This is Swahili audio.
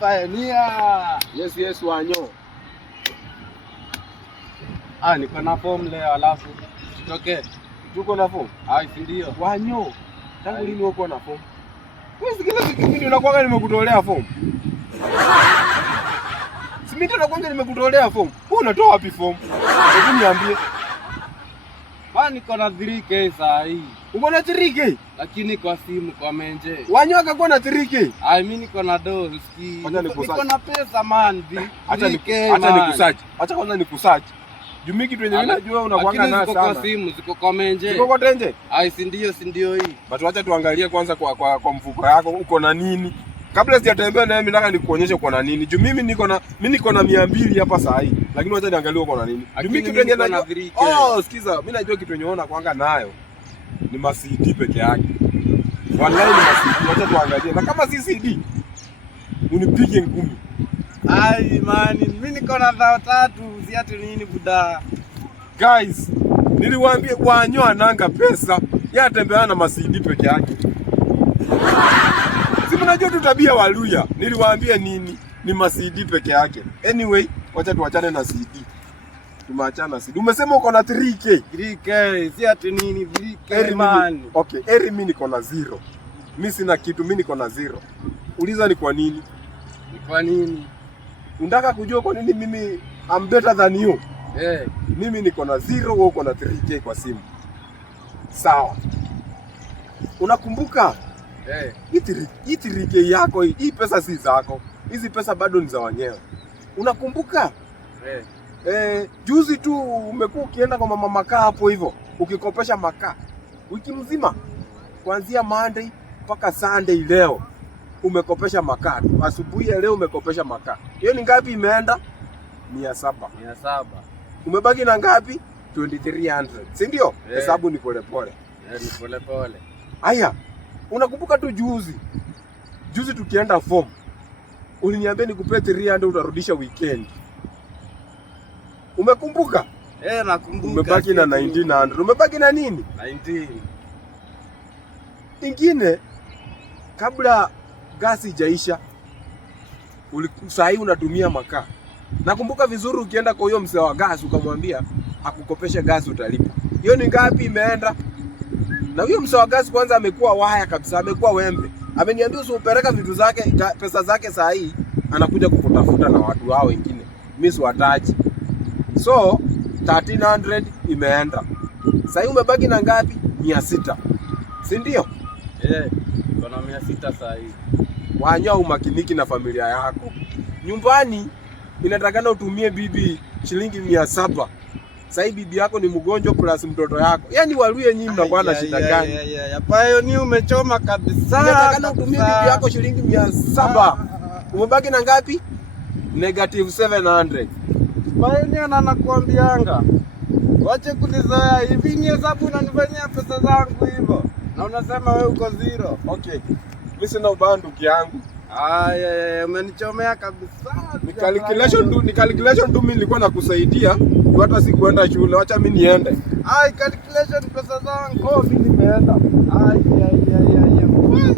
Pioneer. Yes Wanyo. Niko na form leo alafu tutoke. Tuko na form? Si ndio. Wanyo. Tangu lini uko na form? Wewe sikila kipindi unakuanga nimekutolea form. Simiti unakuanga nimekutolea form. Wewe unatoa wapi form? Hebu niambie. Niko na 3K saa hii. Uko na 3K? Lakini kwa simu kwa menje. Wanyo akakuwa na 3K? Mimi niko na dollars. Niko na pesa man. Acha nikusearch. Acha kwanza nikusearch. Jumiki tu yenyewe unajua unakuanga na sana. Ziko kwa simu, ziko kwa menje. Ziko kwa tenje? Si ndio hii. But acha tuangalie kwanza kwa mfuko yako uko na nini. Kabla sijatembea na mimi nataka nikuonyeshe uko na nini. Juu mimi niko na 200 hapa saa hii. Lakini acha niangalie uko na nini. Jumiki tu yenyewe najua. Sikiza, mimi najua kitu yenyewe unakuanga nayo. Ni CD peke yake. Wallahi ni CD. Acha tuangalie. Na kama si CD unipige ngumi. Man, mimi niko na 3 ziatu nini buda. Guys, niliwaambia Wanyo ananga pesa, yeye atembea na CD peke yake. Si mnajua tu tabia Waluya. Niliwaambia nini? Ni CD peke yake. Anyway, wacha tuachane na CD. Tumeachana na CD. Umesema uko na 3K. 3K, ziatu nini 3K man. Okay, mimi niko na 0. Mimi sina kitu, mimi niko na 0. Uliza ni kwa nini? Ni kwa nini? Unataka kujua kwa nini mimi I'm better than you? Mimi niko na 0, wewe uko na 3K kwa simu. Sawa. Unakumbuka? Hii 3K yako hii pesa si zako. Hizi pesa bado ni za wenyewe. Unakumbuka? Juzi tu umekuwa ukienda kwa mama makaa hapo hivyo, ukikopesha makaa. Wiki mzima kuanzia Monday mpaka Sunday leo. Umekopesha makaa. Asubuhi ya leo umekopesha makaa. Hiyo ni ngapi imeenda? 700. Umebaki na ngapi? 2300. Si ndio? Hesabu ni pole pole. Ni pole pole. Aya. Unakumbuka tu juzi tukienda form. Uliniambia nikupe 300 utarudisha weekend. Umekumbuka? Nakumbuka. Umebaki na 1900. Umebaki na nini? 19. Ingine kabla gasi ijaisha saa hii unatumia makaa. Nakumbuka vizuri ukienda kwa hiyo mzee wa gasi ukamwambia akukopeshe gasi utalipa. Hiyo ni ngapi imeenda? Na huyo mzee wa gasi kwanza amekuwa waya kabisa, amekuwa wembe. Ameniambia usipeleka vitu zake, pesa zake saa hii anakuja kukutafuta na watu wao wengine. Mimi siwataji. So 1300 imeenda. Saa hii umebaki na ngapi? 600. Si ndio? Kuna 600 saa hii. Wanyo umakiniki na familia yako. Nyumbani inatakana utumie bibi shilingi 700. Sasa hii bibi yako ni mgonjwa plus mtoto yako. Yaani Waluya nyinyi mnakuwa na shida gani? Pioneer umechoma kabisa. Inatakana utumie bibi yako shilingi 700. Umebaki na ngapi? -700. Pioneer na nakwambianga. Wache kunizoea hivi, ni hesabu unanifanyia pesa zangu hivyo. Na unasema wewe uko 0. Okay. Mimi sina ubandu yangu. Umenichomea kabisa. Ni calculation tu mimi nilikuwa nakusaidia. Hata sikuenda shule. Acha mimi niende. Calculation pesa zangu. Mimi nimeenda. Oi.